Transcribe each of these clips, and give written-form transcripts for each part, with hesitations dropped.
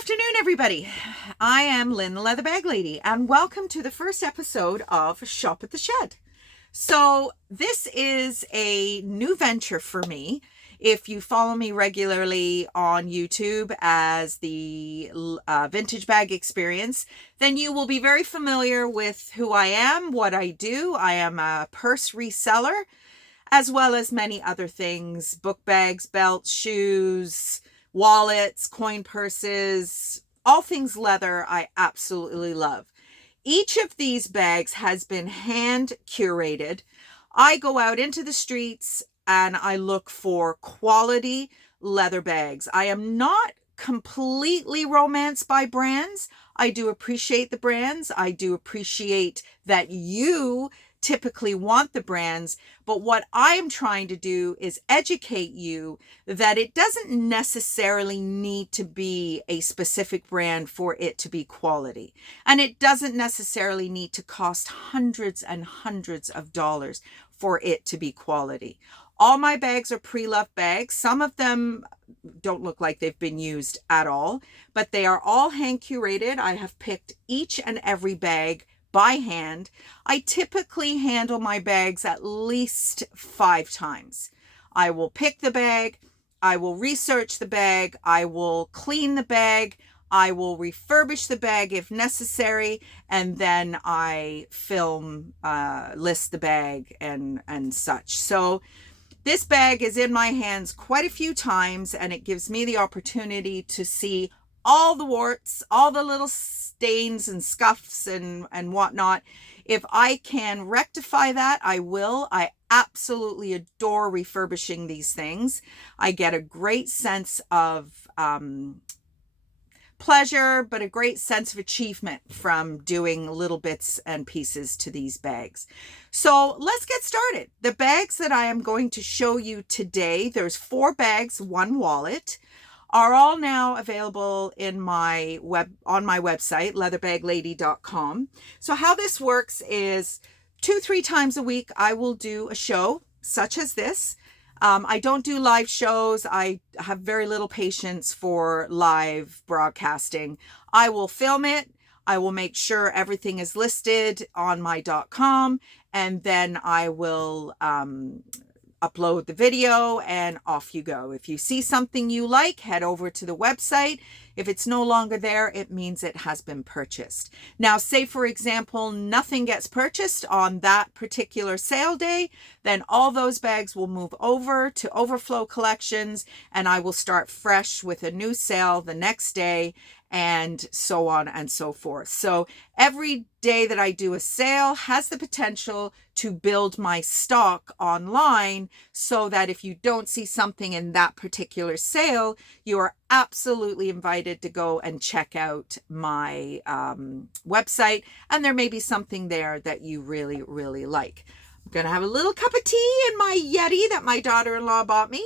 afternoon, everybody. I am Lynn, the Leather Bag Lady, and welcome to the first episode of Shop at the Shed. So this is a new venture for me. If you follow me regularly on YouTube as the Vintage Bag Experience, then you will be very familiar with who I am, what I do. I am a purse reseller, as well as many other things: book bags, belts, shoes, wallets, coin purses, all things leather I absolutely love. Each of these bags has been hand curated. I go out into the streets and I look for quality leather bags. I am not completely romanced by brands. I do appreciate the brands. I do appreciate that you typically want the brands, but what I'm trying to do is educate you that it doesn't necessarily need to be a specific brand for it to be quality. And it doesn't necessarily need to cost hundreds and hundreds of dollars for it to be quality. All my bags are pre-loved bags. Some of them don't look like they've been used at all, but they are all hand curated. I have picked each and every bag by hand. I typically handle my bags at least 5 times. I will pick the bag, I will research the bag, I will clean the bag, I will refurbish the bag if necessary, and then I film, list the bag and such. So this bag is in my hands quite a few times, and it gives me the opportunity to see all the warts, all the little stains and scuffs and whatnot. If I can rectify that, I will. I absolutely adore refurbishing these things. I get a great sense of pleasure, but a great sense of achievement from doing little bits and pieces to these bags. So let's get started. The bags that I am going to show you today, there's 4 bags, 1 wallet, are all now available on my website, leatherbag-lady.com. So how this works is 2-3 times a week, I will do a show such as this. I don't do live shows. I have very little patience for live broadcasting. I will film it. I will make sure everything is listed on my .com, and then I will upload the video and off you go. If you see something you like, head over to the website. If it's no longer there, it means it has been purchased. Now, say for example, nothing gets purchased on that particular sale day, then all those bags will move over to Overflow Collections, and I will start fresh with a new sale the next day, and so on and so forth. So every day that I do a sale has the potential to build my stock online, so that if you don't see something in that particular sale, you are absolutely invited to go and check out my website, and there may be something there that you really, really like. I'm gonna have a little cup of tea in my Yeti that my daughter-in-law bought me.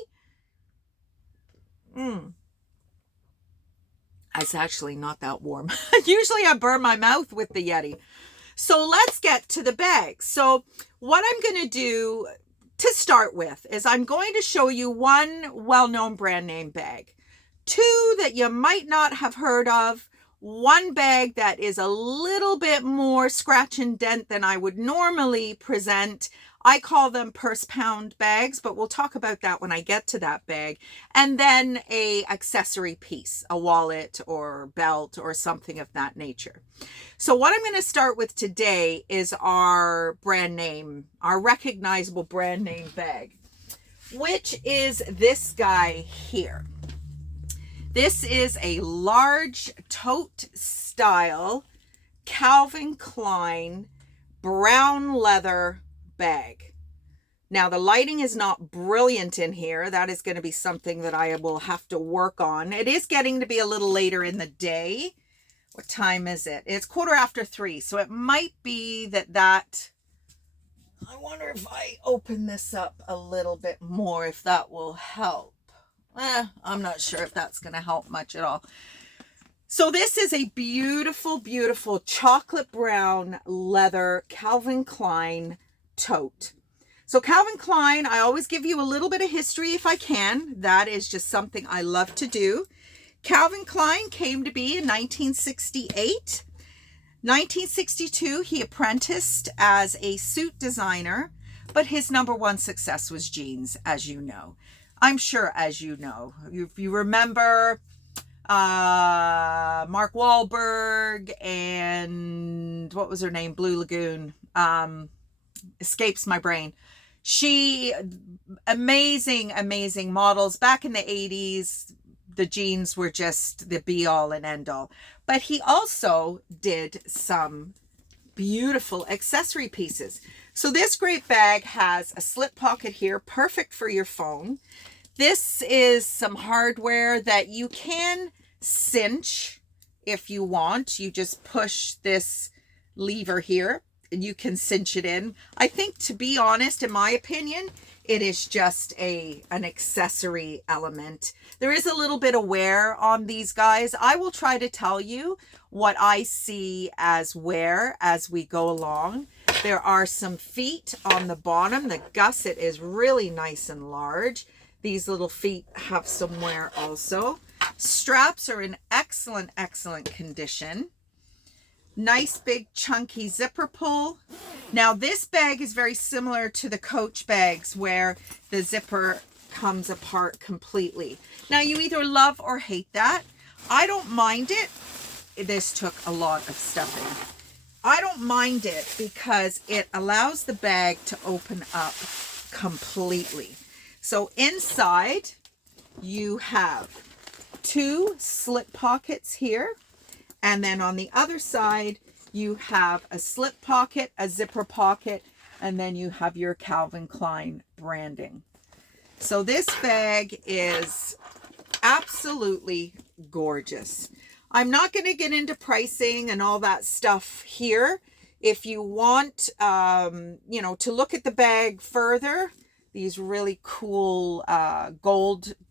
It's actually not that warm. Usually I burn my mouth with the Yeti. So let's get to the bags. So what I'm going to do to start with is I'm going to show you 1 well-known brand name bag, 2 that you might not have heard of, 1 bag that is a little bit more scratch and dent than I would normally present. I call them purse pound bags, but we'll talk about that when I get to that bag. And then a accessory piece, a wallet or belt or something of that nature. So what I'm going to start with today is our brand name, our recognizable brand name bag, which is this guy here. This is a large tote style Calvin Klein brown leather bag. Now the lighting is not brilliant in here. That is going to be something that I will have to work on. It is getting to be a little later in the day. What time is it? It's 3:15, so it might be that I wonder if I open this up a little bit more, if that will help. I'm not sure if that's going to help much at all. So this is a beautiful, beautiful chocolate brown leather Calvin Klein tote. So Calvin Klein, I always give you a little bit of history if I can. That is just something I love to do. Calvin Klein came to be in 1968. 1962, he apprenticed as a suit designer, but his number one success was jeans, as you know. I'm sure, as you know, if you remember Mark Wahlberg and what was her name? Blue Lagoon. Escapes my brain. She, amazing models. Back in the 80s, the jeans were just the be all and end all. But he also did some beautiful accessory pieces. So this great bag has a slip pocket here, perfect for your phone. This is some hardware that you can cinch if you want. You just push this lever here and you can cinch it in. I think, to be honest, in my opinion, it is just an accessory element. There is a little bit of wear on these guys. I will try to tell you what I see as wear as we go along. There are some feet on the bottom. The gusset is really nice and large. These little feet have some wear also. Straps are in excellent condition. Nice big chunky zipper pull. Now this bag is very similar to the Coach bags where the zipper comes apart completely. Now you either love or hate that. I don't mind it. This took a lot of stuffing. I don't mind it because it allows the bag to open up completely. So inside you have two slip pockets here. And then on the other side, you have a slip pocket, a zipper pocket, and then you have your Calvin Klein branding. So this bag is absolutely gorgeous. I'm not going to get into pricing and all that stuff here. If you want, you know, to look at the bag further, these really cool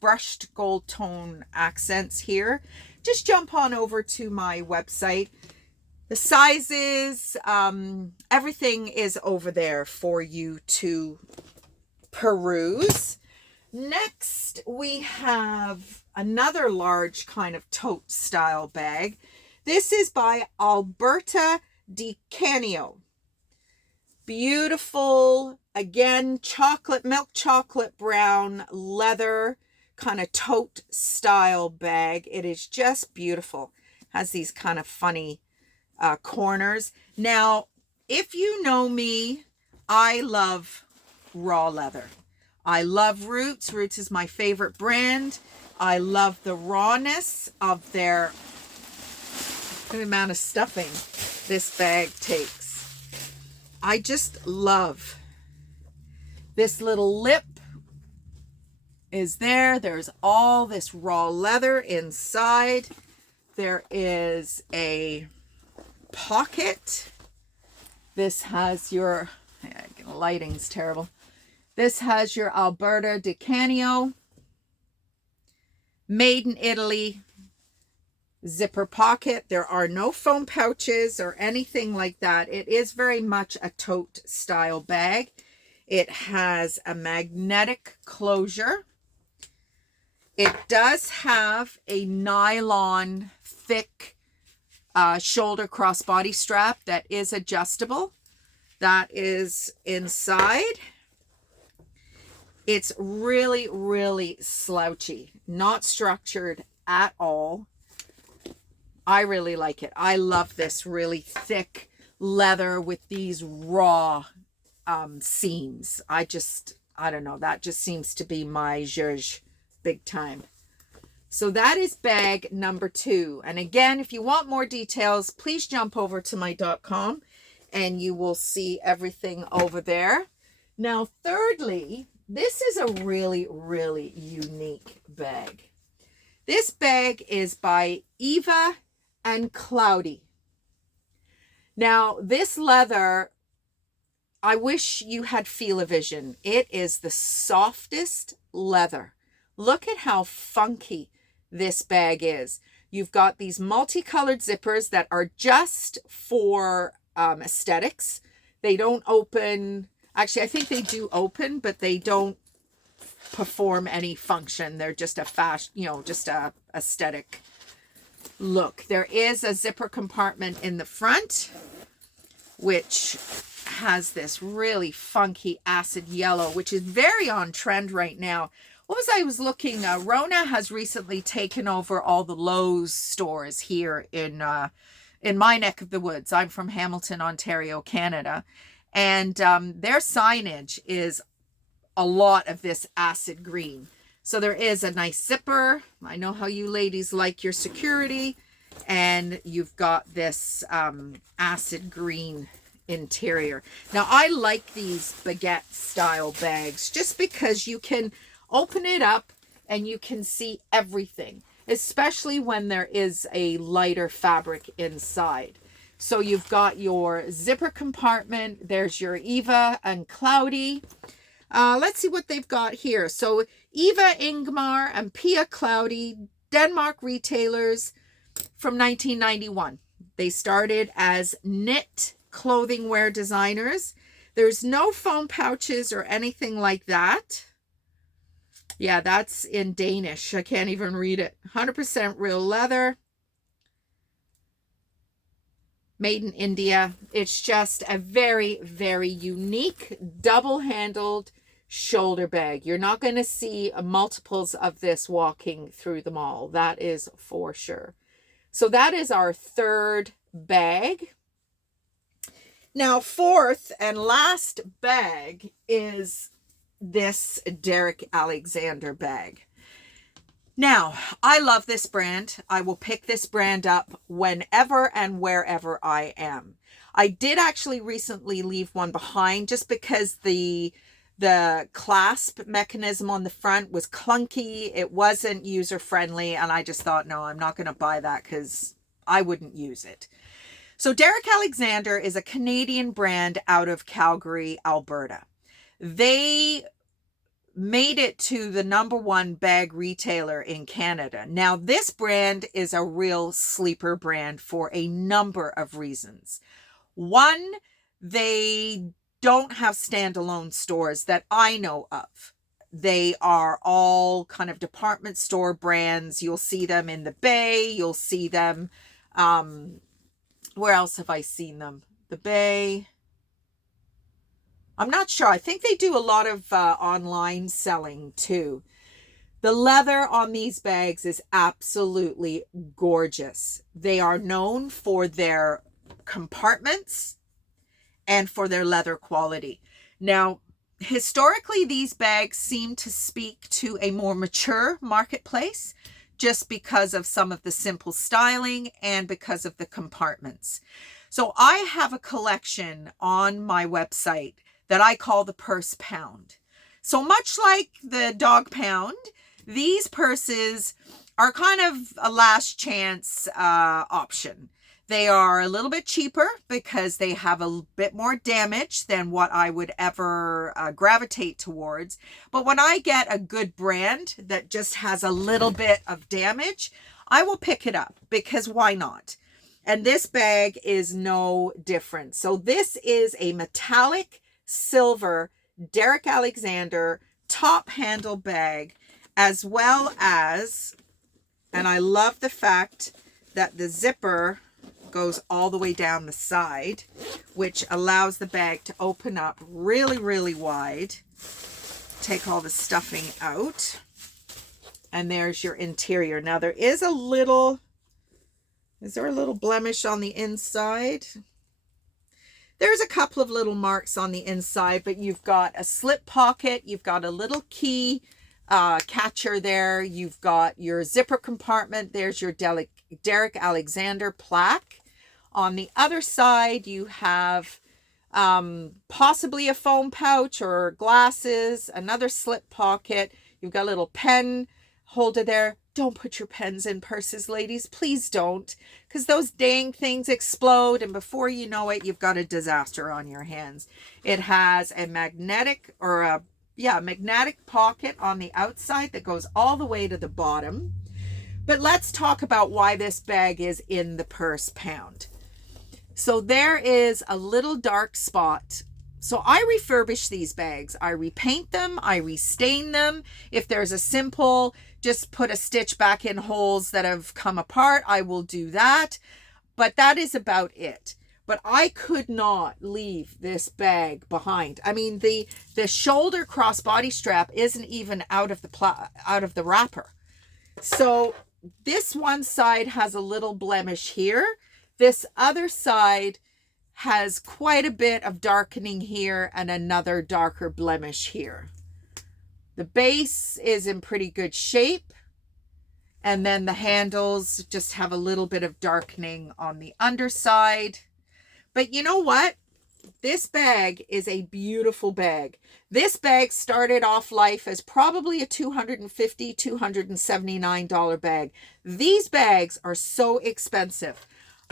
brushed gold tone accents here, just jump on over to my website. The sizes, everything is over there for you to peruse. Next, we have another large kind of tote style bag. This is by Alberta Di Canio. Beautiful, again, milk chocolate brown leather kind of tote style bag. It is just beautiful. Has these kind of funny corners. Now, if you know me, I love raw leather. I love Roots. Roots is my favorite brand. I love the rawness of the amount of stuffing this bag takes. I just love this little lip is there. There's all this raw leather inside. There is a pocket. This has your, lighting's terrible. This has your Alberta Di Canio, made in Italy, zipper pocket. There are no foam pouches or anything like that. It is very much a tote style bag. It has a magnetic closure. It does have a nylon thick shoulder crossbody strap that is adjustable. That is inside. It's really, really slouchy, not structured at all. I really like it. I love this really thick leather with these raw seams. I don't know, that just seems to be my zhuzh big time. So that is bag number 2. And again, if you want more details, please jump over to my .com and you will see everything over there. Now, thirdly, this is a really, really unique bag. This bag is by Eva and Cloudy. Now, this leather, I wish you had Feel-O-Vision. It is the softest leather. Look at how funky this bag is. You've got these multicolored zippers that are just for aesthetics. They don't open. Actually, I think they do open, but they don't perform any function. They're just a fashion, just a aesthetic look. There is a zipper compartment in the front, which has this really funky acid yellow, which is very on trend right now. I was looking, Rona has recently taken over all the Lowe's stores here in my neck of the woods. I'm from Hamilton, Ontario, Canada. And their signage is a lot of this acid green. So there is a nice zipper. I know how you ladies like your security. And you've got this acid green interior. Now, I like these baguette style bags just because you can open it up and you can see everything, especially when there is a lighter fabric inside. So you've got your zipper compartment. There's your Eva and Cloudy. Let's see what they've got here. So Eva, Ingmar, and Pia Cloudy, Denmark retailers from 1991. They started as knit clothing wear designers. There's no foam pouches or anything like that. Yeah, that's in Danish. I can't even read it. 100% real leather. Made in India. It's just a very, very unique double-handled shoulder bag. You're not going to see multiples of this walking through the mall. That is for sure. So that is our third bag. Now, fourth and last bag is this Derek Alexander bag. Now, I love this brand. I will pick this brand up whenever and wherever I am. I did actually recently leave one behind just because the clasp mechanism on the front was clunky. It wasn't user friendly. And I just thought, no, I'm not going to buy that because I wouldn't use it. So Derek Alexander is a Canadian brand out of Calgary, Alberta. They made it to the #1 bag retailer in Canada. Now, this brand is a real sleeper brand for a number of reasons. One, they don't have standalone stores that I know of. They are all kind of department store brands. You'll see them in the Bay. You'll see them, where else have I seen them? The Bay. I'm not sure. I think they do a lot of online selling too. The leather on these bags is absolutely gorgeous. They are known for their compartments and for their leather quality. Now, historically, these bags seem to speak to a more mature marketplace just because of some of the simple styling and because of the compartments. So I have a collection on my website that I call the purse pound. So much like the dog pound, these purses are kind of a last chance option. They are a little bit cheaper because they have a bit more damage than what I would ever gravitate towards. But when I get a good brand that just has a little bit of damage, I will pick it up because why not? And this bag is no different. So this is a metallic silver Derek Alexander top handle bag, as well as, and I love the fact that the zipper goes all the way down the side, which allows the bag to open up really, really wide. Take all the stuffing out. And there's your interior. Now there is a little, is there a little blemish on the inside? There's a couple of little marks on the inside, but you've got a slip pocket. You've got a little key catcher there. You've got your zipper compartment. There's your Derek Alexander plaque. On the other side, you have possibly a foam pouch or glasses, another slip pocket. You've got a little pen holder there. Don't put your pens in purses, ladies. Please don't, because those dang things explode, and before you know it, you've got a disaster on your hands. It has a magnetic magnetic pocket on the outside that goes all the way to the bottom. But let's talk about why this bag is in the purse pound. So there is a little dark spot So I refurbish these bags. I repaint them, I restain them. If there's a simple, just put a stitch back in holes that have come apart, I will do that. But that is about it. But I could not leave this bag behind. I mean, the shoulder crossbody strap isn't even out of the wrapper. So this one side has a little blemish here. This other side has quite a bit of darkening here and another darker blemish here. The base is in pretty good shape. And then the handles just have a little bit of darkening on the underside. But you know what? This bag is a beautiful bag. This bag started off life as probably a $250, $279 bag. These bags are so expensive.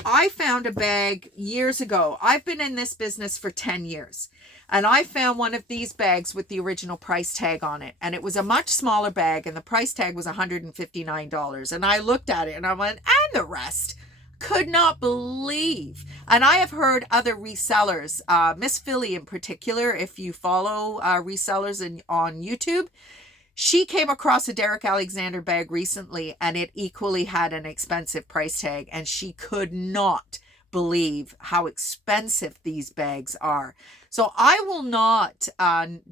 I found a bag years ago. I've been in this business for 10 years. And I found one of these bags with the original price tag on it. And it was a much smaller bag and the price tag was $159. And I looked at it and I went, and the rest. Could not believe. And I have heard other resellers, Miss Philly in particular, if you follow resellers on YouTube, she came across a Derek Alexander bag recently and it equally had an expensive price tag, and she could not believe how expensive these bags are. So I will not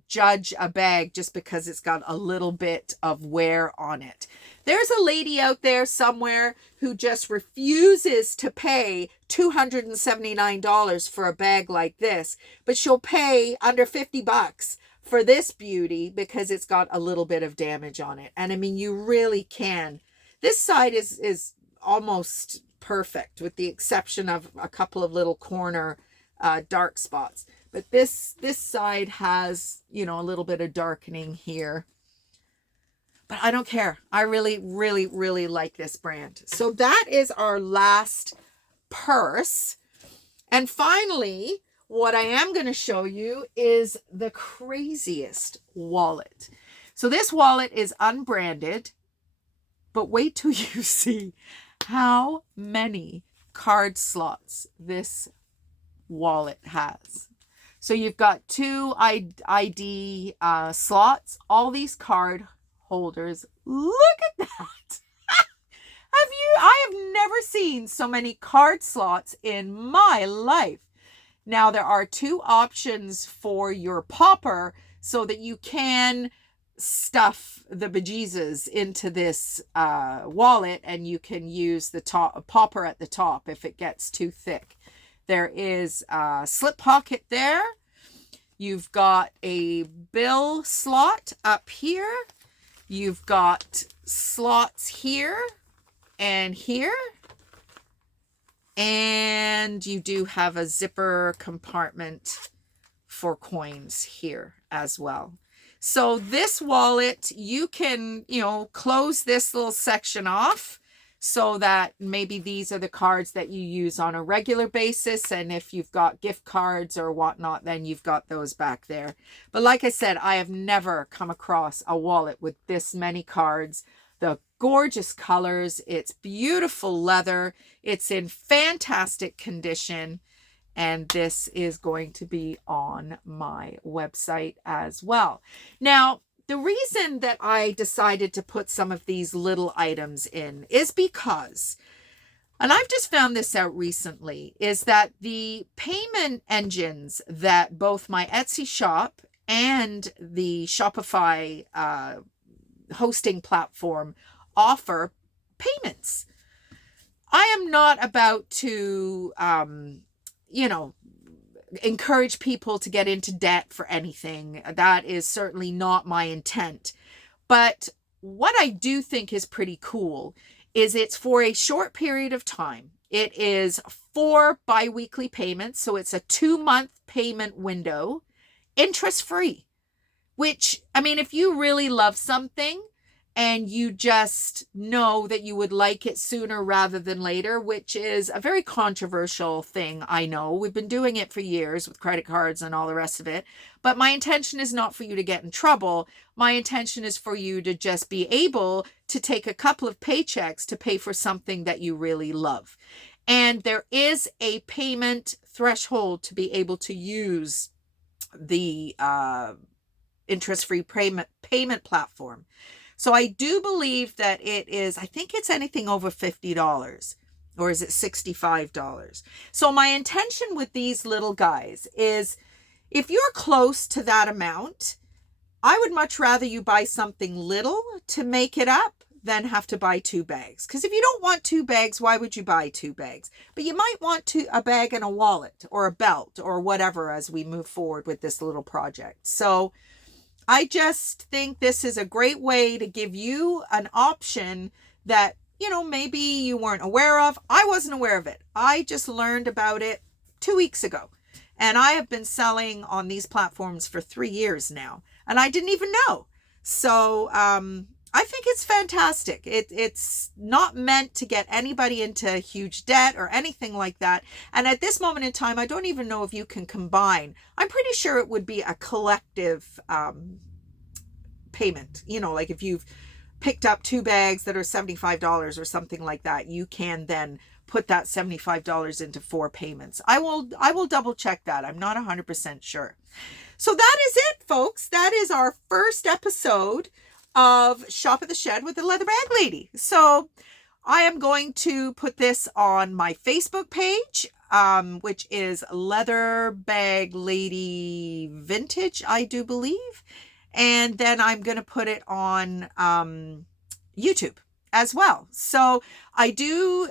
judge a bag just because it's got a little bit of wear on it. There's a lady out there somewhere who just refuses to pay $279 for a bag like this, but she'll pay under $50 for this beauty because it's got a little bit of damage on it. And I mean, you really can. This side is almost perfect with the exception of a couple of little corner dark spots. But this side has, you know, a little bit of darkening here. But I don't care. I really, really, really like this brand. So that is our last purse. And finally, what I am going to show you is the craziest wallet. So this wallet is unbranded, but wait till you see how many card slots this wallet has. So you've got two ID slots, all these card holders. Look at that. I have never seen so many card slots in my life. Now there are two options for your popper so that you can stuff the bejesus into this wallet, and you can use the popper at the top if it gets too thick. There is a slip pocket there. You've got a bill slot up here. You've got slots here and here. And you do have a zipper compartment for coins here as well. So this wallet, you can, you know, close this little section off so that maybe these are the cards that you use on a regular basis. And if you've got gift cards or whatnot, then you've got those back there. But like I said, I have never come across a wallet with this many cards. The gorgeous colors, it's beautiful leather, it's in fantastic condition, and this is going to be on my website as well. Now, the reason that I decided to put some of these little items in is because, and I've just found this out recently, is that the payment engines that both my Etsy shop and the Shopify hosting platform offer payments. I am not about to, encourage people to get into debt for anything. That is certainly not my intent. But what I do think is pretty cool is it's for a short period of time. It is 4 bi-weekly payments. So it's a 2-month payment window, interest-free. Which, I mean, if you really love something and you just know that you would like it sooner rather than later, which is a very controversial thing, I know. We've been doing it for years with credit cards and all the rest of it. But my intention is not for you to get in trouble. My intention is for you to just be able to take a couple of paychecks to pay for something that you really love. And there is a payment threshold to be able to use interest-free payment platform. So I do believe that it is, I think it's anything over $50, or is it $65? So my intention with these little guys is, if you're close to that amount, I would much rather you buy something little to make it up than have to buy 2 bags. Because if you don't want 2 bags, why would you buy 2 bags? But you might want a bag and a wallet or a belt or whatever as we move forward with this little project. So I just think this is a great way to give you an option that, maybe you weren't aware of. I wasn't aware of it. I just learned about it 2 weeks ago. And I have been selling on these platforms for 3 years now. And I didn't even know. So I think it's fantastic. It's not meant to get anybody into huge debt or anything like that. And at this moment in time, I don't even know if you can combine. I'm pretty sure it would be a collective payment. Like if you've picked up 2 bags that are $75 or something like that, you can then put that $75 into 4 payments. I will double check that. I'm not 100% sure. So that is it, folks. That is our first episode of Shop at the Shed with the Leather Bag Lady. So I am going to put this on my Facebook page, which is Leather Bag Lady Vintage, I do believe. And then I'm going to put it on YouTube as well. So I do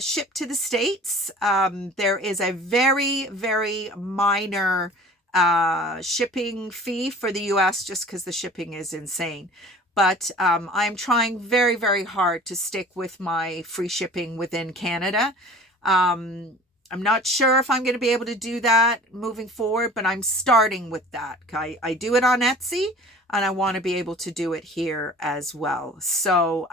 ship to the States. There is a very, very minor shipping fee for the US, just because the shipping is insane. But I'm trying very, very hard to stick with my free shipping within Canada. I'm not sure if I'm going to be able to do that moving forward, but I'm starting with that. I do it on Etsy, and I want to be able to do it here as well. So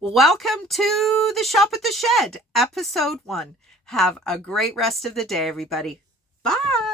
welcome to the Shop at the Shed, episode 1. Have a great rest of the day, everybody. Bye.